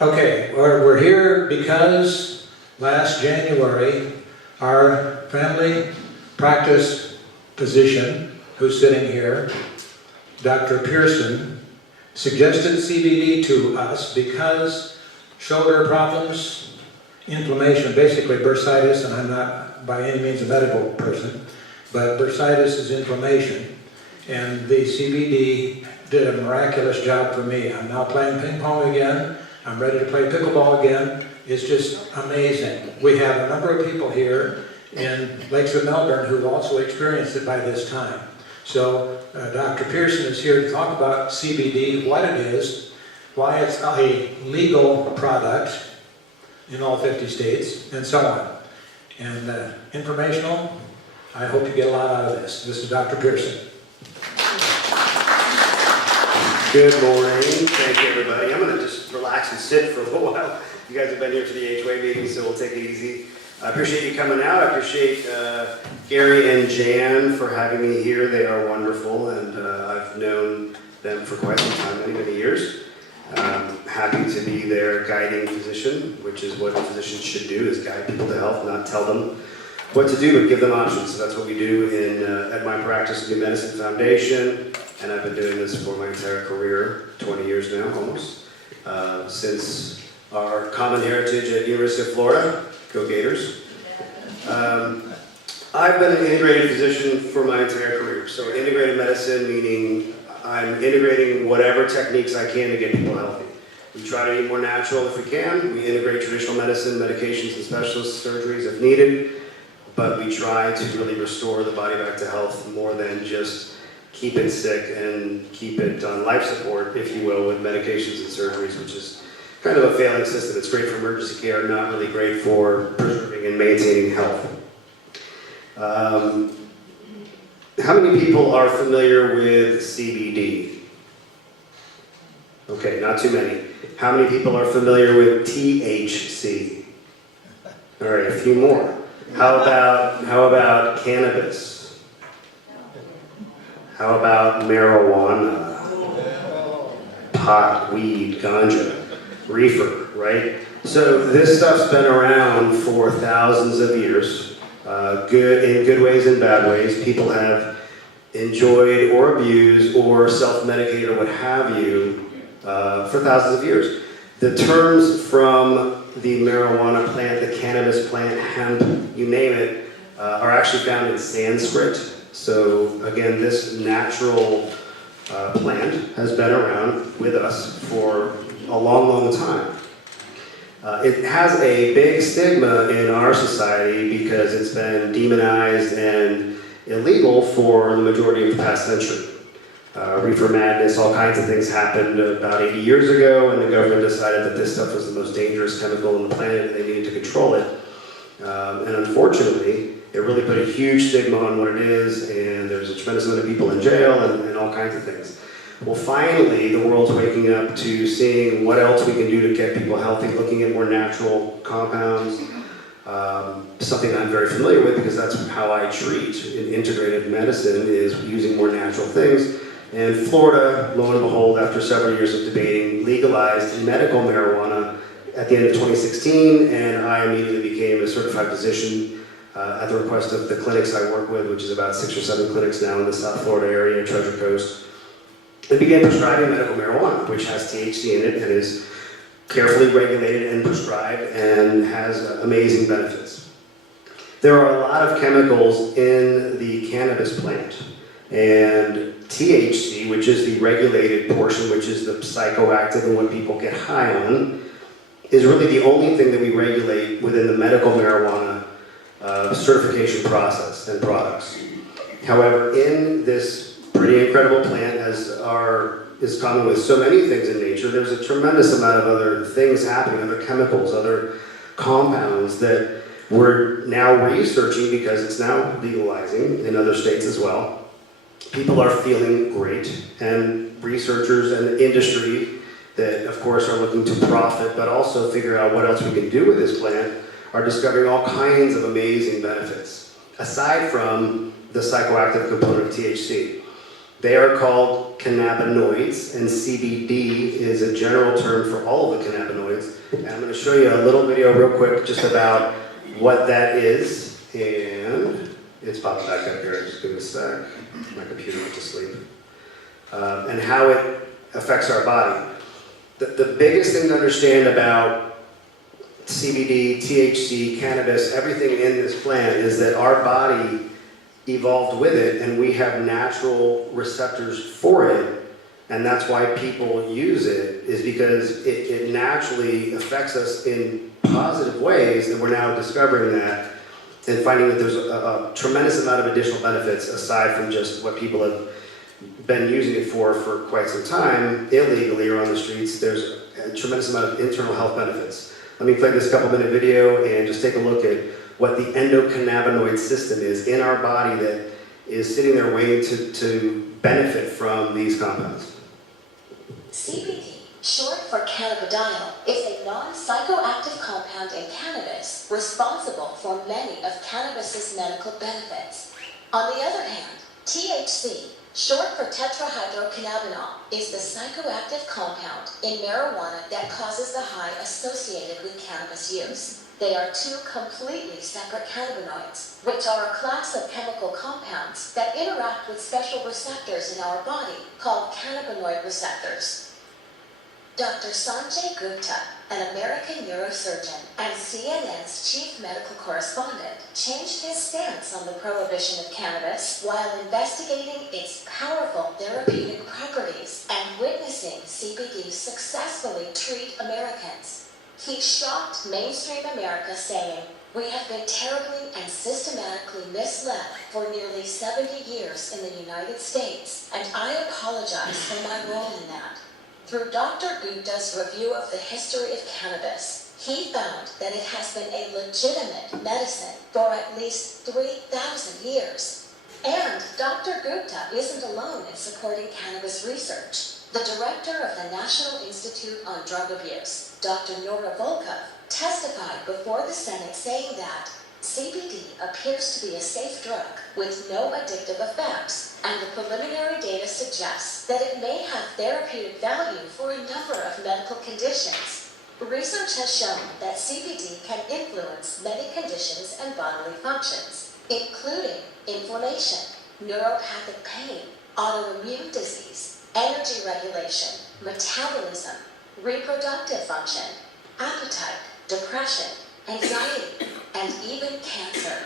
Okay, we're here because last January, our family practice physician, who's sitting here, Dr. Pearson, suggested CBD to us because shoulder problems, inflammation, basically bursitis, and I'm not by any means a medical person, but bursitis is inflammation, and the CBD did a miraculous job for me. I'm now playing ping pong again. I'm ready to play pickleball again. It's just amazing. We have a number of people here in Lakes of Melbourne who've also experienced it by this time. So Dr. Pearson is here to talk about CBD, what it is, why it's a legal product in all 50 states, and so on. And informational, I hope you get a lot out of this. This is Dr. Pearson. Good morning. Thank you, everybody. I'm going to just relax and sit for a little while. You guys have been here for the HOA meeting, so we'll take it easy. I appreciate you coming out. I appreciate Gary and Jan for having me here. They are wonderful, and I've known them for quite some time, many, many years. Happy to be their guiding physician, which is what a physician should do, is guide people to health, not tell them what to do, but give them options. So that's what we do at my practice, the Medicine Foundation, and I've been doing this for my entire career, 20 years now, almost, since our common heritage at University of Florida. Go Gators. I've been an integrated physician for my entire career. So integrated medicine, meaning I'm integrating whatever techniques I can to get people healthy. We try to eat more natural if we can. We integrate traditional medicine, medications, and specialist surgeries if needed. But we try to really restore the body back to health more than just keep it sick and keep it on life support, if you will, with medications and surgeries, which is kind of a failing system. It's great for emergency care, not really great for preserving and maintaining health. How many people are familiar with CBD? Okay, not too many. How many people are familiar with THC? All right, a few more. How about cannabis? How about marijuana? Pot, weed, ganja, reefer, right? So this stuff's been around for thousands of years, in good ways and bad ways. People have enjoyed or abused or self-medicated or what have you for thousands of years. The terms from the marijuana plant, the cannabis plant, hemp, you name it, are actually found in Sanskrit. So again, this natural plant has been around with us for a long, long time. It has a big stigma in our society because it's been demonized and illegal for the majority of the past century. Reefer madness, all kinds of things happened about 80 years ago, and the government decided that this stuff was the most dangerous chemical on the planet and they needed to control it. And unfortunately, it really put a huge stigma on what it is, and there's a tremendous amount of people in jail and all kinds of things. Well, finally, the world's waking up to seeing what else we can do to get people healthy, looking at more natural compounds, something I'm very familiar with because that's how I treat in integrated medicine, is using more natural things. And Florida, lo and behold, after several years of debating, legalized medical marijuana at the end of 2016, and I immediately became a certified physician at the request of the clinics I work with, which is about 6 or 7 clinics now in the South Florida area, Treasure Coast, and began prescribing medical marijuana, which has THC in it and is carefully regulated and prescribed and has amazing benefits. There are a lot of chemicals in the cannabis plant, and THC, which is the regulated portion, which is the psychoactive and what people get high on, is really the only thing that we regulate within the medical marijuana certification process and products. However, in this pretty incredible plant, as is common with so many things in nature, there's a tremendous amount of other things happening, other chemicals, other compounds that we're now researching because it's now legalizing in other states as well. People are feeling great, and researchers and industry that, of course, are looking to profit, but also figure out what else we can do with this plant, are discovering all kinds of amazing benefits, aside from the psychoactive component of THC. They are called cannabinoids, and CBD is a general term for all of the cannabinoids. And I'm going to show you a little video real quick just about what that is. And it's popping back up here. Just give me a sec. My computer went to sleep. And how it affects our body. The biggest thing to understand about CBD, THC, cannabis, everything in this plant is that our body evolved with it, and we have natural receptors for it, and that's why people use it, is because it naturally affects us in positive ways, and we're now discovering that and finding that there's a tremendous amount of additional benefits aside from just what people have been using it for quite some time, illegally or on the streets. There's a tremendous amount of internal health benefits. Let me play this couple-minute video and just take a look at what the endocannabinoid system is in our body that is sitting there waiting to benefit from these compounds. CBD, short for cannabidiol, is a non-psychoactive compound in cannabis responsible for many of cannabis's medical benefits. On the other hand, THC, short for tetrahydrocannabinol, is the psychoactive compound in marijuana that causes the high associated with cannabis use. They are two completely separate cannabinoids, which are a class of chemical compounds that interact with special receptors in our body called cannabinoid receptors. Dr. Sanjay Gupta, an American neurosurgeon and CNN's chief medical correspondent, changed his stance on the prohibition of cannabis while investigating its powerful therapeutic properties and witnessing CBD successfully treat Americans. He shocked mainstream America, saying, "We have been terribly and systematically misled for nearly 70 years in the United States, and I apologize for my role in that." Through Dr. Gupta's review of the history of cannabis, he found that it has been a legitimate medicine for at least 3,000 years. And Dr. Gupta isn't alone in supporting cannabis research. The director of the National Institute on Drug Abuse, Dr. Nora Volkov, testified before the Senate saying that CBD appears to be a safe drug with no addictive effects, and the preliminary data suggests that it may have therapeutic value for a number of medical conditions. Research has shown that CBD can influence many conditions and bodily functions, including inflammation, neuropathic pain, autoimmune disease, energy regulation, metabolism, reproductive function, appetite, depression, anxiety, and even cancer.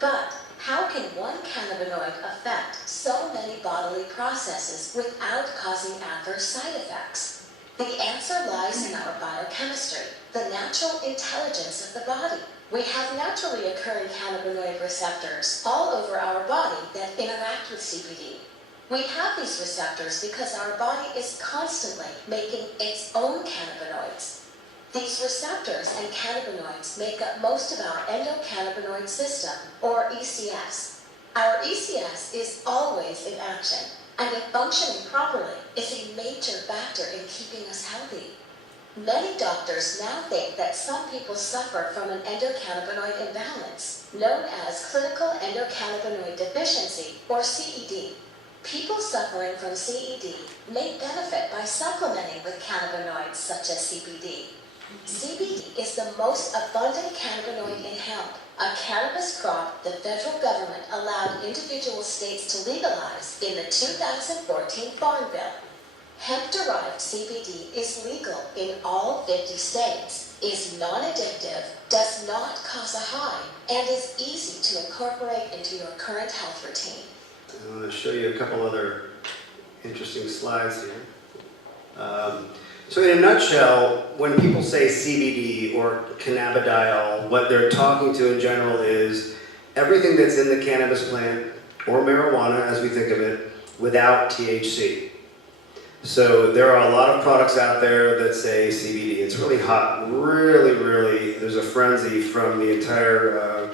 But how can one cannabinoid affect so many bodily processes without causing adverse side effects? The answer lies in our biochemistry, the natural intelligence of the body. We have naturally occurring cannabinoid receptors all over our body that interact with CBD. We have these receptors because our body is constantly making its own cannabinoids. These receptors and cannabinoids make up most of our endocannabinoid system, or ECS. Our ECS is always in action, and if functioning properly, is a major factor in keeping us healthy. Many doctors now think that some people suffer from an endocannabinoid imbalance, known as clinical endocannabinoid deficiency, or CED. People suffering from CED may benefit by supplementing with cannabinoids such as CBD. CBD is the most abundant cannabinoid in hemp, a cannabis crop the federal government allowed individual states to legalize in the 2014 Farm Bill. Hemp-derived CBD is legal in all 50 states, is non-addictive, does not cause a high, and is easy to incorporate into your current health routine. I'm going to show you a couple other interesting slides here. So in a nutshell, when people say CBD or cannabidiol, what they're talking to in general is everything that's in the cannabis plant, or marijuana as we think of it, without THC. So there are a lot of products out there that say CBD. It's really hot, really, there's a frenzy from the entire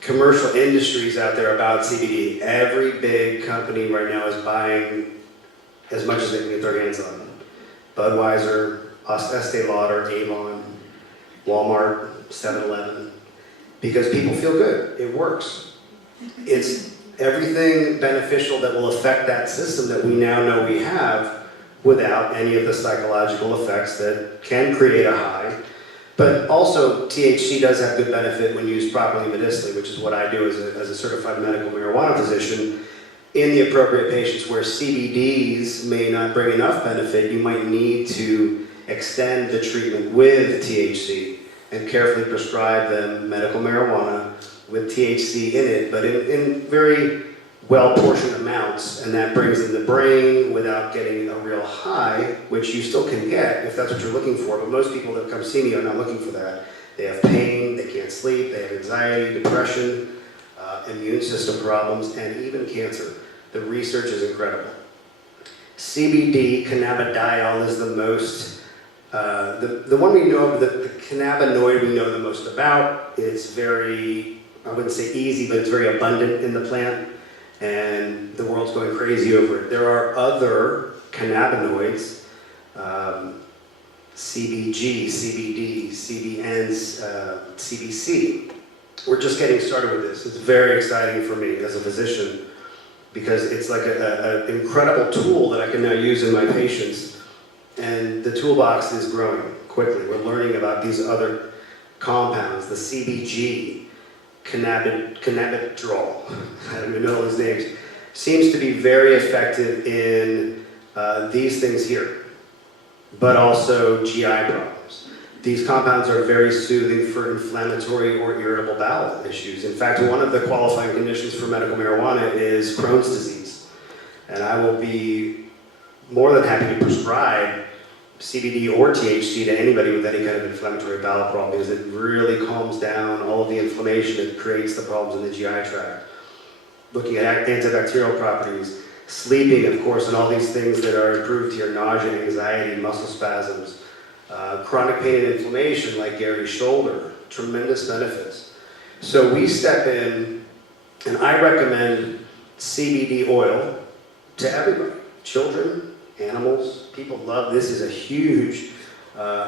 commercial industries out there about CBD. Every big company right now is buying as much as they can get their hands on. Budweiser, Estee Lauder, Avon, Walmart, 7-Eleven, because people feel good. It works. It's everything beneficial that will affect that system that we now know we have without any of the psychological effects that can create a high. But also, THC does have good benefit when used properly medicinally, which is what I do as a certified medical marijuana physician. In the appropriate patients where CBDs may not bring enough benefit, you might need to extend the treatment with THC and carefully prescribe them medical marijuana with THC in it, but in very well-portioned amounts, and that brings in the brain without getting a real high, which you still can get if that's what you're looking for, but most people that come see me are not looking for that. They have pain, they can't sleep, they have anxiety, depression, immune system problems, and even cancer. The research is incredible. CBD, cannabidiol, is the most, the one we know of, the cannabinoid we know the most about. It's very, I wouldn't say easy, but it's very abundant in the plant, and the world's going crazy over it. There are other cannabinoids, CBG, CBD, CBN, CBC. We're just getting started with this. It's very exciting for me as a physician because it's like an incredible tool that I can now use in my patients, and the toolbox is growing quickly. We're learning about these other compounds, the CBG, cannabidiol, I don't even know his names, seems to be very effective in these things here, but also GI problems. These compounds are very soothing for inflammatory or irritable bowel issues. In fact, one of the qualifying conditions for medical marijuana is Crohn's disease. And I will be more than happy to prescribe CBD or THC to anybody with any kind of inflammatory bowel problem because it really calms down all of the inflammation that creates the problems in the GI tract. Looking at antibacterial properties, sleeping, of course, and all these things that are improved here, nausea, anxiety, muscle spasms, chronic pain and inflammation like Gary's shoulder, tremendous benefits. So we step in, and I recommend CBD oil to everybody, children, animals. People love, this is a huge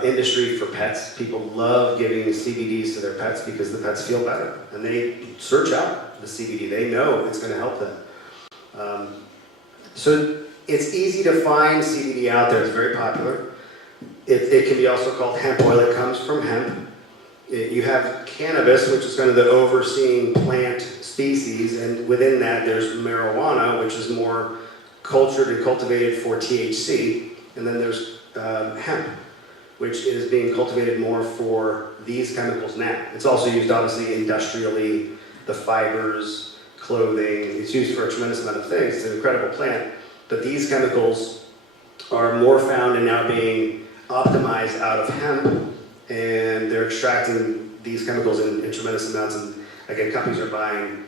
industry for pets. People love giving CBDs to their pets because the pets feel better. And they search out the CBD. They know it's going to help them. So it's easy to find CBD out there. It's very popular. It can be also called hemp oil. It comes from hemp. You have cannabis, which is kind of the overseeing plant species. And within that, there's marijuana, which is more cultured and cultivated for THC, and then there's hemp, which is being cultivated more for these chemicals now. It's also used obviously industrially, the fibers, clothing, it's used for a tremendous amount of things. It's an incredible plant, but these chemicals are more found and now being optimized out of hemp, and they're extracting these chemicals in tremendous amounts, and again, companies are buying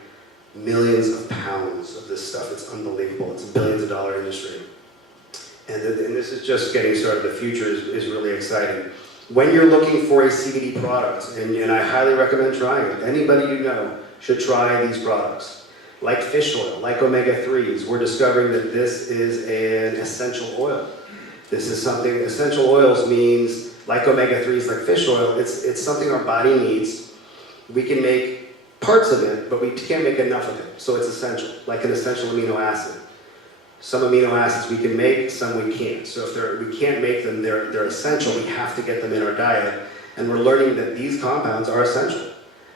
millions of pounds of this stuff. It's unbelievable. It's a billions of dollar industry. And this is just getting started. The future is really exciting. When you're looking for a CBD product, and I highly recommend trying it, anybody you know should try these products. Like fish oil, like omega-3s, we're discovering that this is an essential oil. This is something, essential oils means, like omega-3s, like fish oil, it's something our body needs. We can make parts of it, but we can't make enough of it. So it's essential, like an essential amino acid. Some amino acids we can make, some we can't. So if we can't make them, they're essential. We have to get them in our diet. And we're learning that these compounds are essential.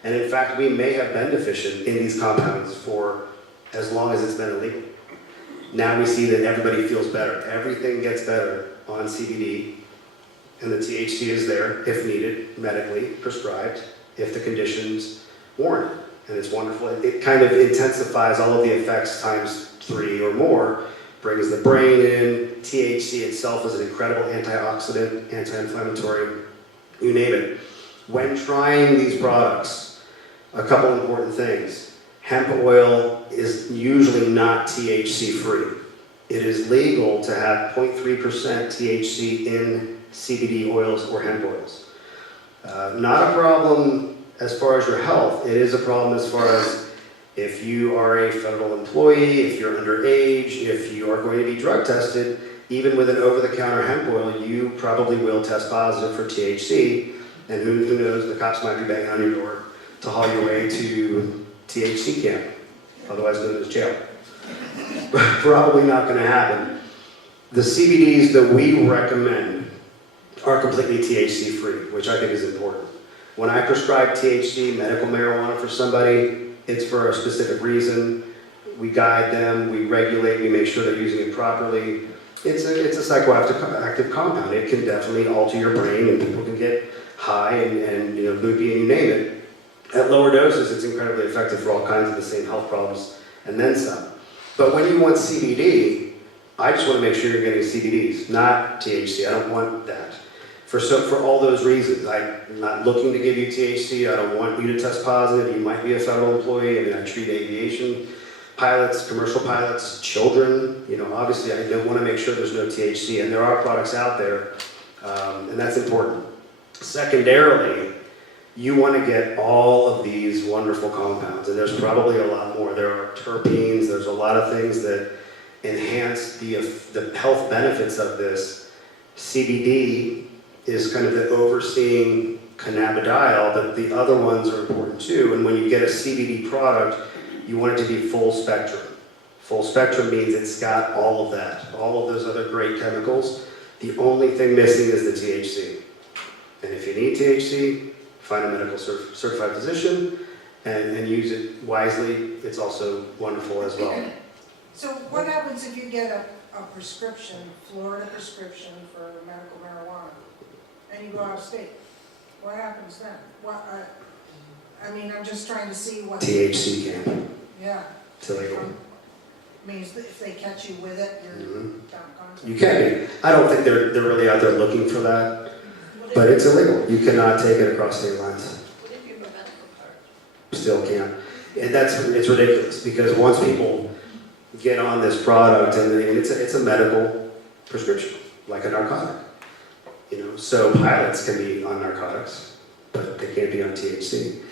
And in fact, we may have been deficient in these compounds for as long as it's been illegal. Now we see that everybody feels better. Everything gets better on CBD. And the THC is there, if needed, medically prescribed, if the conditions warrant it. And it's wonderful. It kind of intensifies all of the effects times 3 or more, brings the brain in. THC itself is an incredible antioxidant, anti-inflammatory, you name it. When trying these products, a couple important things. Hemp oil is usually not THC free. It is legal to have 0.3% THC in CBD oils or hemp oils. Not a problem as far as your health. It is a problem as far as if you are a federal employee, if you're underage, if you are going to be drug tested, even with an over-the-counter hemp oil, you probably will test positive for THC, and who knows, the cops might be banging on your door to haul you away to THC camp. otherwise known as jail. Probably not going to happen. The CBDs that we recommend are completely THC free, which I think is important. When I prescribe THC, medical marijuana for somebody, it's for a specific reason. We guide them, we regulate, we make sure they're using it properly. It's a psychoactive compound. It can definitely alter your brain, and people can get high and loopy, and you name it. At lower doses, it's incredibly effective for all kinds of the same health problems, and then some. But when you want CBD, I just want to make sure you're getting CBDs, not THC. I don't want that. For all those reasons, I'm not looking to give you THC. I don't want you to test positive. You might be a federal employee. I mean, I treat aviation pilots, commercial pilots, children. Obviously, I don't want to make sure there's no THC, and there are products out there, and that's important. Secondarily, you want to get all of these wonderful compounds, and there's probably a lot more. There are terpenes. There's a lot of things that enhance the health benefits of this. CBD is kind of the overseeing cannabidiol, but the other ones are important too. And when you get a CBD product, you want it to be full spectrum. Full spectrum means it's got all of that, all of those other great chemicals. The only thing missing is the THC. And if you need THC, find a medical certified physician and use it wisely. It's also wonderful as well. So what happens if you get a prescription, Florida prescription for medical marijuana, and you go out of state? What happens then? I'm just trying to see what... THC can. Yeah. It's illegal. Means that if they catch you with it, you're down. You can be. I don't think they're really out there looking for that, but it's illegal. You cannot take it across state lines. What if you have a medical card? Still can't. And it's ridiculous, because once people get on this product, and it's a medical prescription, like a narcotic. So pilots can be on narcotics, but they can't be on THC.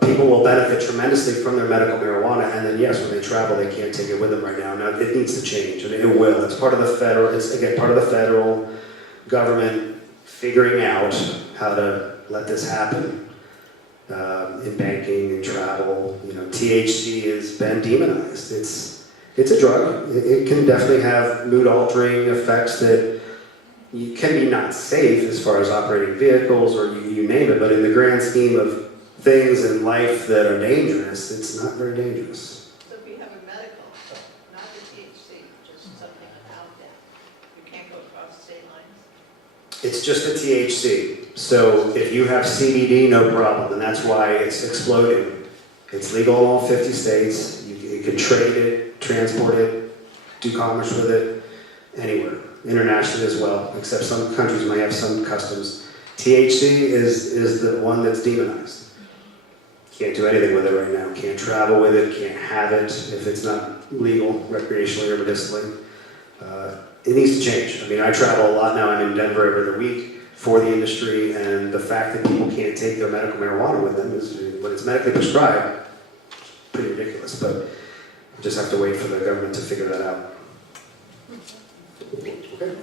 People will benefit tremendously from their medical marijuana, and then yes, when they travel, they can't take it with them right now. Now it needs to change, and it will. It's part of the federal. It's again part of the federal government figuring out how to let this happen in banking and travel. THC has been demonized. It's a drug. It can definitely have mood-altering effects that can be not safe as far as operating vehicles or you name it, but in the grand scheme of things in life that are dangerous, it's not very dangerous. So if you have a medical, not the THC, just something out there, you can't go across state lines? It's just the THC. So if you have CBD, no problem, and that's why it's exploding. It's legal in all 50 states. You can trade it, transport it, do commerce with it, anywhere. Internationally as well, except some countries might have some customs. THC is the one that's demonized. Can't do anything with it right now. Can't travel with it, can't have it if it's not legal, recreationally or medicinally. It needs to change. I travel a lot now. I'm in Denver every other week for the industry, and the fact that people can't take their medical marijuana with them is, when it's medically prescribed, pretty ridiculous. But we just have to wait for the government to figure that out. Okay.